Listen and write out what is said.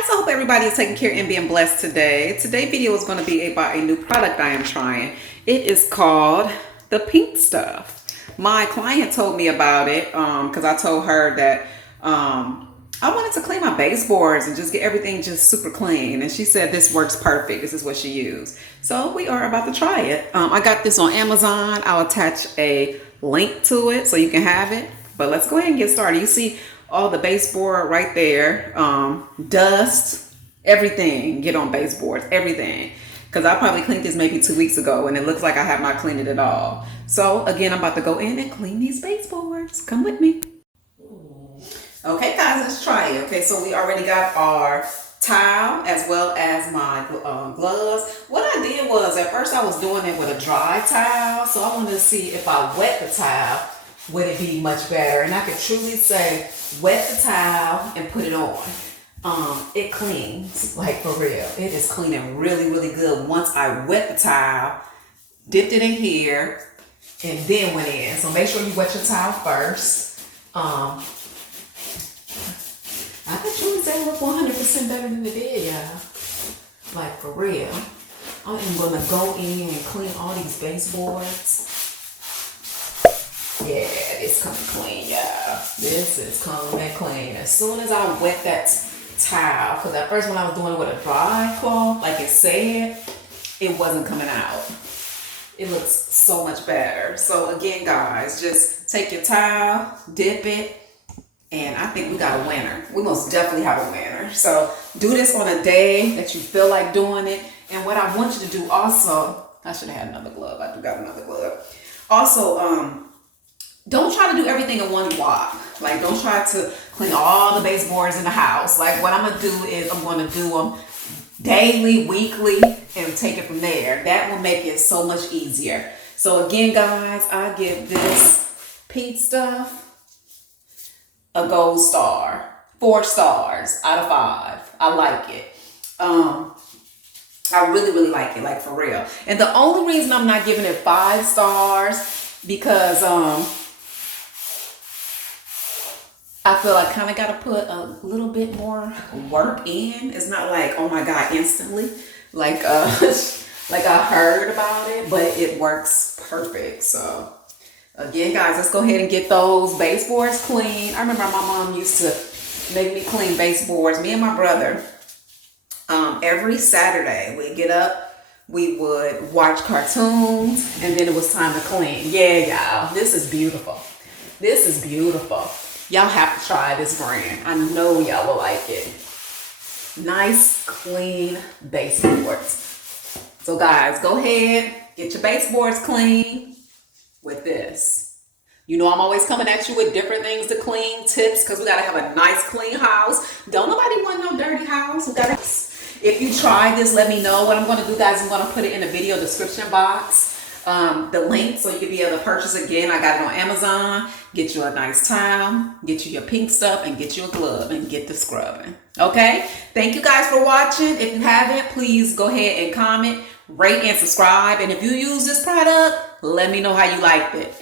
guys, I hope everybody is taking care and being blessed today. Today's video is going to be about a new product I am trying. It is called the Pink Stuff. My client told me about it because I told her that I wanted to clean my baseboards and just get everything just super clean. And she said this works perfect. This is what she used. So we are about to try it. I got this on Amazon. I'll attach a link to it so you can have it. But let's go ahead and get started. You see all the baseboard right there, dust, everything get on baseboards, everything. Because I probably cleaned this maybe 2 weeks ago and it looks like I have not cleaned it at all. So again, I'm about to go in and clean these baseboards. Come with me. Okay guys, let's try it. Okay, so we already got our towel as well as my gloves. What I did was, at first I was doing it with a dry towel. So I wanted to see if I wet the towel, would it be much better? And I could truly say, wet the towel and put it on. It cleans, like for real. It is cleaning really, really good. Once I wet the towel, dipped it in here, and then went in. So make sure you wet your towel first. I could truly say it looked 100% better than it did, y'all. Like for real. I am gonna go in and clean all these baseboards. Yeah, it's coming clean, y'all. This is coming clean. As soon as I wet that towel, because at first when I was doing it with a dry cloth, like it said, it wasn't coming out. It looks so much better. So again, guys, just take your towel, dip it, and I think we got a winner. We most definitely have a winner. So do this on a day that you feel like doing it. And what I want you to do also, I should have had another glove. I do got another glove. Also, don't try to do everything in one wok. Like, don't try to clean all the baseboards in the house. Like, what I'm going to do is I'm going to do them daily, weekly, and take it from there. That will make it so much easier. So, again, guys, I give this Pink Stuff a gold star. 4 stars out of 5. I like it. I really, really like it, like for real. And the only reason I'm not giving it 5 stars because I feel I kind of got to put a little bit more work in. It's not like, oh my God, instantly. Like, like I heard about it, but it works perfect. So again, guys, let's go ahead and get those baseboards clean. I remember my mom used to make me clean baseboards. Me and my brother, every Saturday we'd get up, we would watch cartoons, and then it was time to clean. Yeah, y'all, this is beautiful. This is beautiful. Y'all have to try this brand. I know y'all will like it. Nice, clean baseboards. So guys, go ahead, get your baseboards clean with this. You know I'm always coming at you with different things to clean, tips, because we got to have a nice, clean house. Don't nobody want no dirty house. If you try this, let me know. What I'm going to do, guys, I'm going to put it in the video description box. The link so you can be able to purchase again. I got it on Amazon. Get you a nice towel, get you your Pink Stuff, and get you a glove and get the scrubbing. Okay? Thank you guys for watching. If you haven't, please go ahead and comment, rate, and subscribe. And if you use this product, let me know how you liked it.